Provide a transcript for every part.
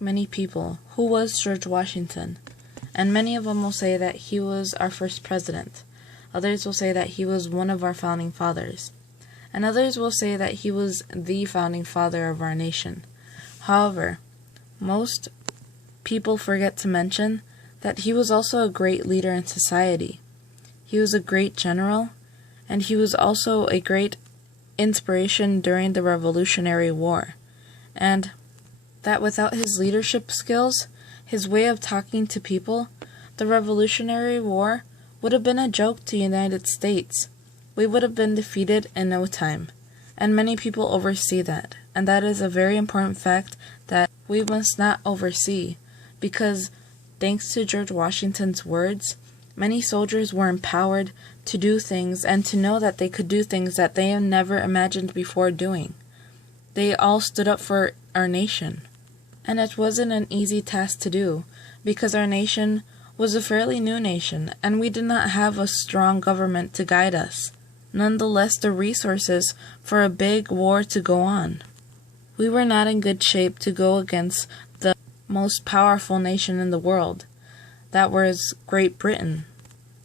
Many people, who was George Washington? And many of them will say that he was our first president. Others will say that he was one of our founding fathers. And others will say that he was the founding father of our nation. However, most people forget to mention that he was also a great leader in society. He was a great general, and he was also a great inspiration during the Revolutionary War. And that without his leadership skills, his way of talking to people, the Revolutionary War would have been a joke to the United States. We would have been defeated in no time. And many people oversee that. And that is a very important fact that we must not oversee, because thanks to George Washington's words, many soldiers were empowered to do things and to know that they could do things that they had never imagined before doing. They all stood up for our nation. And it wasn't an easy task to do, because our nation was a fairly new nation, and we did not have a strong government to guide us. Nonetheless, the resources for a big war to go on. We were not in good shape to go against the most powerful nation in the world. That was Great Britain.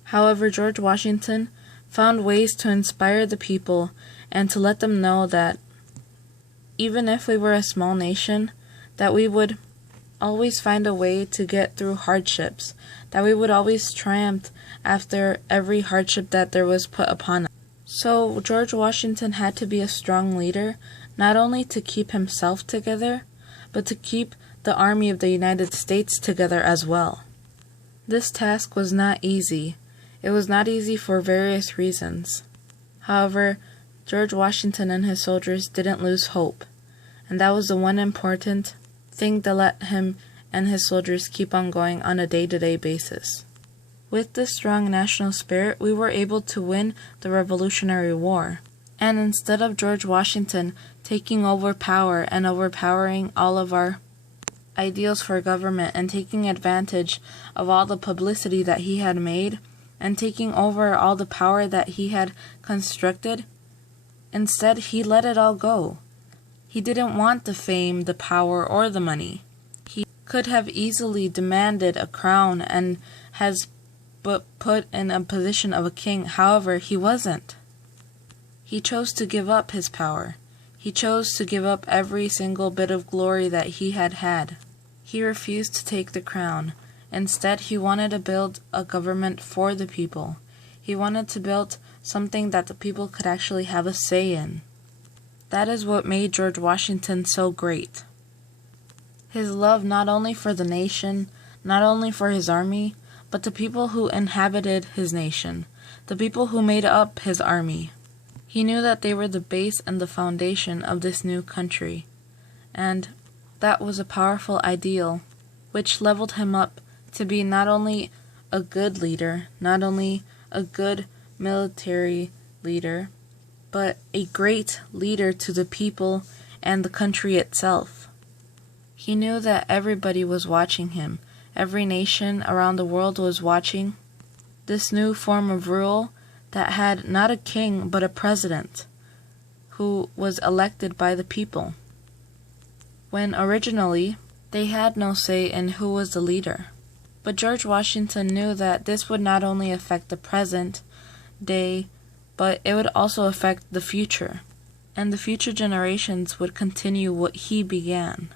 However, George Washington found ways to inspire the people and to let them know that even if we were a small nation, that we would always find a way to get through hardships, that we would always triumph after every hardship that there was put upon us. So George Washington had to be a strong leader, not only to keep himself together, but to keep the army of the United States together as well. This task was not easy. It was not easy for various reasons. However, George Washington and his soldiers didn't lose hope, and that was the one important thing that let him and his soldiers keep on going on a day-to-day basis. With this strong national spirit, we were able to win the Revolutionary War. And instead of George Washington taking over power and overpowering all of our ideals for government and taking advantage of all the publicity that he had made and taking over all the power that he had constructed, instead he let it all go. He didn't want the fame, the power, or the money. He could have easily demanded a crown and has put in a position of a king. However, he wasn't. He chose to give up his power. He chose to give up every single bit of glory that he had had. He refused to take the crown. Instead, he wanted to build a government for the people. He wanted to build something that the people could actually have a say in. That is what made George Washington so great. His love not only for the nation, not only for his army, but the people who inhabited his nation, the people who made up his army. He knew that they were the base and the foundation of this new country, and that was a powerful ideal, which leveled him up to be not only a good leader, not only a good military leader, but a great leader to the people and the country itself. He knew that everybody was watching him. Every nation around the world was watching this new form of rule that had not a king but a president who was elected by the people, when originally they had no say in who was the leader. But George Washington knew that this would not only affect the present day, but it would also affect the future, and the future generations would continue what he began.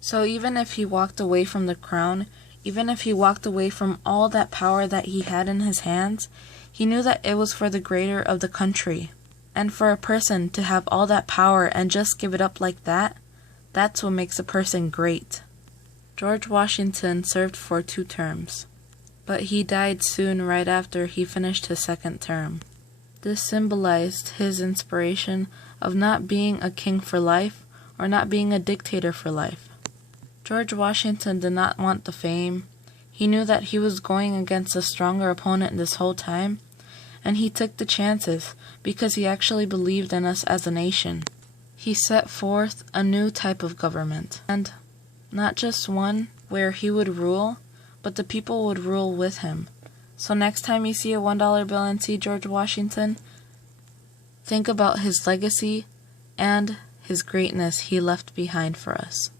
So even if he walked away from the crown, even if he walked away from all that power that he had in his hands, he knew that it was for the greater of the country. And for a person to have all that power and just give it up like that, that's what makes a person great. George Washington served for 2 terms, but he died soon right after he finished his 2nd term. This symbolized his inspiration of not being a king for life or not being a dictator for life. George Washington did not want the fame. He knew that he was going against a stronger opponent this whole time, and he took the chances because he actually believed in us as a nation. He set forth a new type of government, and not just one where he would rule, but the people would rule with him. So next time you see a $1 bill and see George Washington, think about his legacy and his greatness he left behind for us.